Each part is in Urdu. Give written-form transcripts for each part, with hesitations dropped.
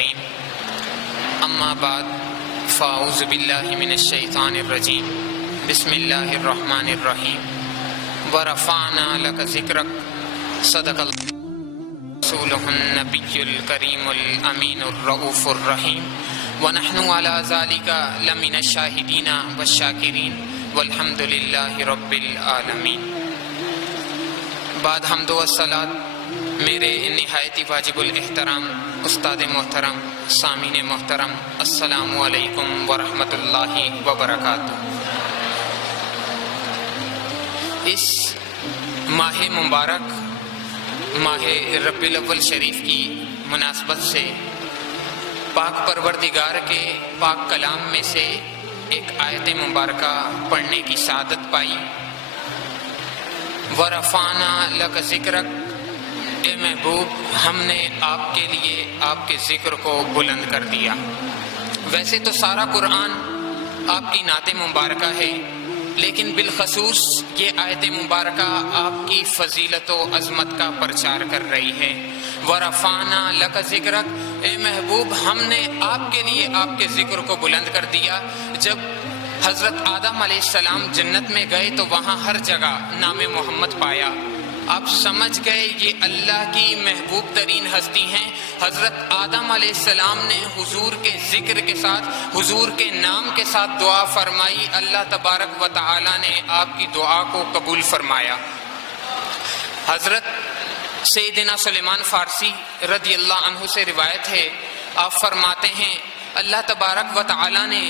الكريم اما بعد فاعوذ باللہ من الشیطان الرجیم بسم اللہ الرحمن الرحیم ورفعنا لك ذکرک صدق رسولہ النبی الکریم الامین الرؤوف الرحیم ونحن على ذلك لمن الشاہدین والشاکرین والحمد للہ رب العالمین۔ بعد حمد و صلات میرے نہایتی واجب الاحترام استاد محترم، سامعین محترم، السلام علیکم ورحمۃ اللہ وبرکاتہ۔ اس ماہ مبارک ماہ ربیع الاول شریف کی مناسبت سے پاک پروردگار کے پاک کلام میں سے ایک آیت مبارکہ پڑھنے کی سعادت پائی۔ وَرَفَعْنَا لَكَ ذِكْرَكَ، اے محبوب ہم نے آپ کے لیے آپ کے ذکر کو بلند کر دیا۔ ویسے تو سارا قرآن آپ کی نعت مبارکہ ہے، لیکن بالخصوص یہ آیت مبارکہ آپ کی فضیلت و عظمت کا پرچار کر رہی ہے۔ وَرَفَعْنَا لَكَ ذِكْرَكَ، اے محبوب ہم نے آپ کے لیے آپ کے ذکر کو بلند کر دیا۔ جب حضرت آدم علیہ السلام جنت میں گئے تو وہاں ہر جگہ نام محمد پایا۔ آپ سمجھ گئے یہ اللہ کی محبوب ترین ہستی ہیں۔ حضرت آدم علیہ السلام نے حضور کے ذکر کے ساتھ، حضور کے نام کے ساتھ دعا فرمائی، اللہ تبارک و تعالی نے آپ کی دعا کو قبول فرمایا۔ حضرت سیدنا سلیمان فارسی رضی اللہ عنہ سے روایت ہے، آپ فرماتے ہیں اللہ تبارک و تعالی نے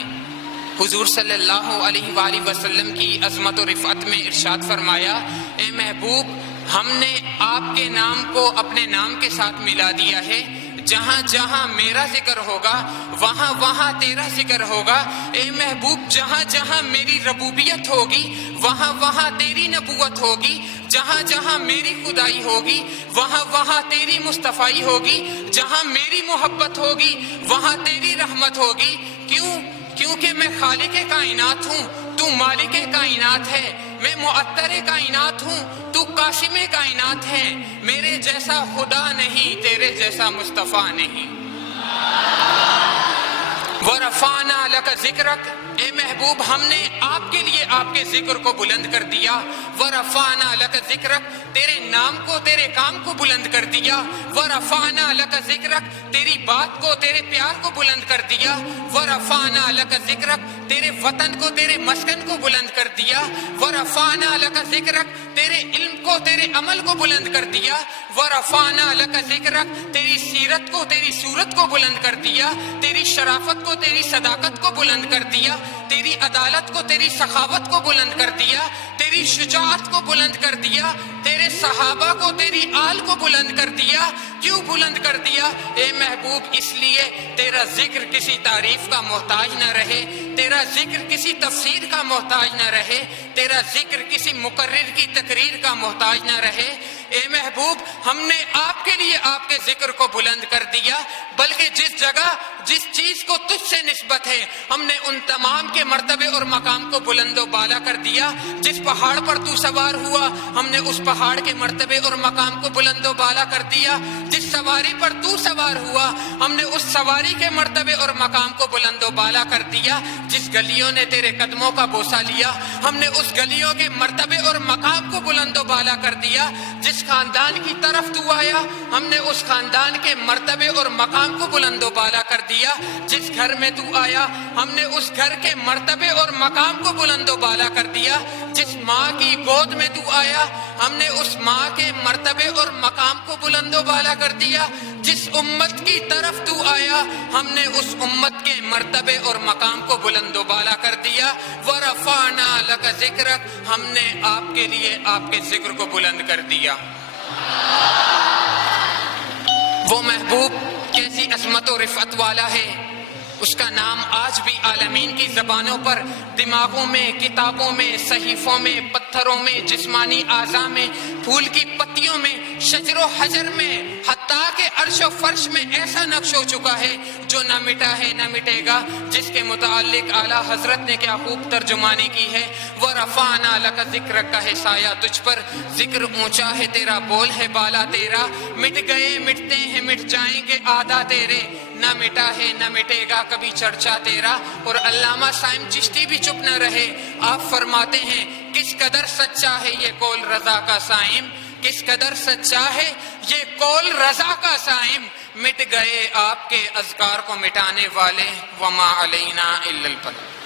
حضور صلی اللہ علیہ وآلہ وسلم کی عظمت و رفعت میں ارشاد فرمایا، اے محبوب ہم نے آپ کے نام کو اپنے نام کے ساتھ ملا دیا ہے، جہاں جہاں میرا ذکر ہوگا وہاں وہاں تیرا ذکر ہوگا۔ اے محبوب جہاں جہاں میری ربوبیت ہوگی وہاں وہاں تیری نبوت ہوگی، جہاں جہاں میری خدائی ہوگی وہاں وہاں تیری مصطفائی ہوگی، جہاں میری محبت ہوگی وہاں تیری رحمت ہوگی۔ کیونکہ میں خالق کائنات ہوں، تو مالک کائنات ہے، میں معطر کائنات ہوں، تو قاسم کائنات ہے، میرے جیسا خدا نہیں، تیرے جیسا مصطفیٰ نہیں۔ وَرَفَعْنَا لَكَ ذِكْرَكَ، اے محبوب ہم نے آپ کے لیے آپ کے ذکر کو بلند کر دیا۔ وَرَفَعْنَا لَكَ ذِكْرَكَ، تیرے نام کو تیرے کام کو بلند کر دیا۔ وَرَفَعْنَا لَكَ ذِكْرَكَ، تیری بات کو تیرے پیار کو بلند کر دیا۔ وَرَفَعْنَا لَكَ ذِكْرَكَ، تیرے وطن کو تیرے مسکن کو بلند کر دیا۔ وَرَفَعْنَا لَكَ ذِكْرَكَ، تیرے علم کو تیرے عمل کو بلند کر دیا۔ وَرَفَعْنَا لَكَ ذِكْرَكَ، تیری سیرت کو تیری صورت کو بلند کر دیا، تیری شرافت کو تیری صداقت کو بلند کر دیا، تیری عدالت کو تیری سخاوت کو بلند کر دیا، تیری شجاعت کو بلند کر دیا، تیرے صحابہ کو تیری آل کو بلند کر دیا۔ کیوں بلند کر دیا اے محبوب؟ اس لیے تیرا ذکر کسی تعریف کا محتاج نہ رہے، تیرا ذکر کسی تفسیر کا محتاج نہ رہے، تیرا ذکر کسی مقرر کی تقریر کا محتاج نہ رہے۔ اے محبوب ہم نے آپ کے لیے آپ کے ذکر کو بلند کر دیا، بلکہ جس جگہ جس چیز کو تجھ سے نسبت ہے ہم نے ان تمام کے مرتبے اور مقام کو بلند و بالا کر دیا۔ جس پہاڑ پر تو سوار ہوا ہم نے اس پہاڑ کے مرتبے اور مقام کو بلند و بالا کر دیا۔ جس سواری پر تو سوار ہوا ہم نے اس سواری کے مرتبے اور مقام کو بلند و بالا کر دیا۔ جس گلیوں نے تیرے قدموں کا بوسہ لیا ہم نے اس گلیوں کے مرتبے اور مقام کو بلند و بالا کر دیا۔ جس خاندان کی طرف تو آیا ہم نے اس خاندان کے مرتبے اور مقام کو بلند و بالا کر دیا۔ جس گھر میں تو آیا ہم نے اس گھر کے مرتبے اور مقام کو بلند و بالا کر دیا۔ جس ماں کی گود میں تو آیا ہم نے اس ماں کے مرتبے اور مقام کو بلند و بالا کر دیا۔ جس امت کی طرف تو آیا ہم نے اس امت کے مرتبے اور مقام کو بلند و بالا کر دیا۔ وَرَفَعْنَا لَكَ ذِكْرَكَ، ہم نے آپ کے لیے آپ کے ذکر کو بلند کر دیا۔ وہ محبوب کیسی عظمت و رفعت والا ہے، اس کا نام آج بھی عالمین کی زبانوں پر، دماغوں میں، کتابوں میں، صحیفوں میں، پتھروں میں، جسمانی اعضاء میں، پھول کی پتیوں میں شجر و حجر میں حتیٰ کہ عرش و فرش میں ایسا نقش ہو چکا ہے جو نہ مٹا ہے نہ مٹے گا، جس کے متعلق اعلیٰ حضرت نے کیا خوب ترجمانی کی ہے، وَرَفَعْنَا لَكَ ذِكْرَكَ کا ہے سایہ تجھ پر، ذکر اونچا ہے تیرا، بول ہے بالا تیرا، مٹ گئے مٹتے ہیں مٹ جائیں گے آدھا تیرے، نہ مٹا ہے نہ مٹے گا کبھی چرچا تیرا۔ اور علامہ صائم چشتی بھی چپ نہ رہے، آپ فرماتے ہیں کس قدر سچا ہے یہ قول رضا کا صائم، کس قدر سچا ہے یہ قول رضا کا صائم، مٹ گئے آپ کے اذکار کو مٹانے والے، وما علینا الا البلاغ۔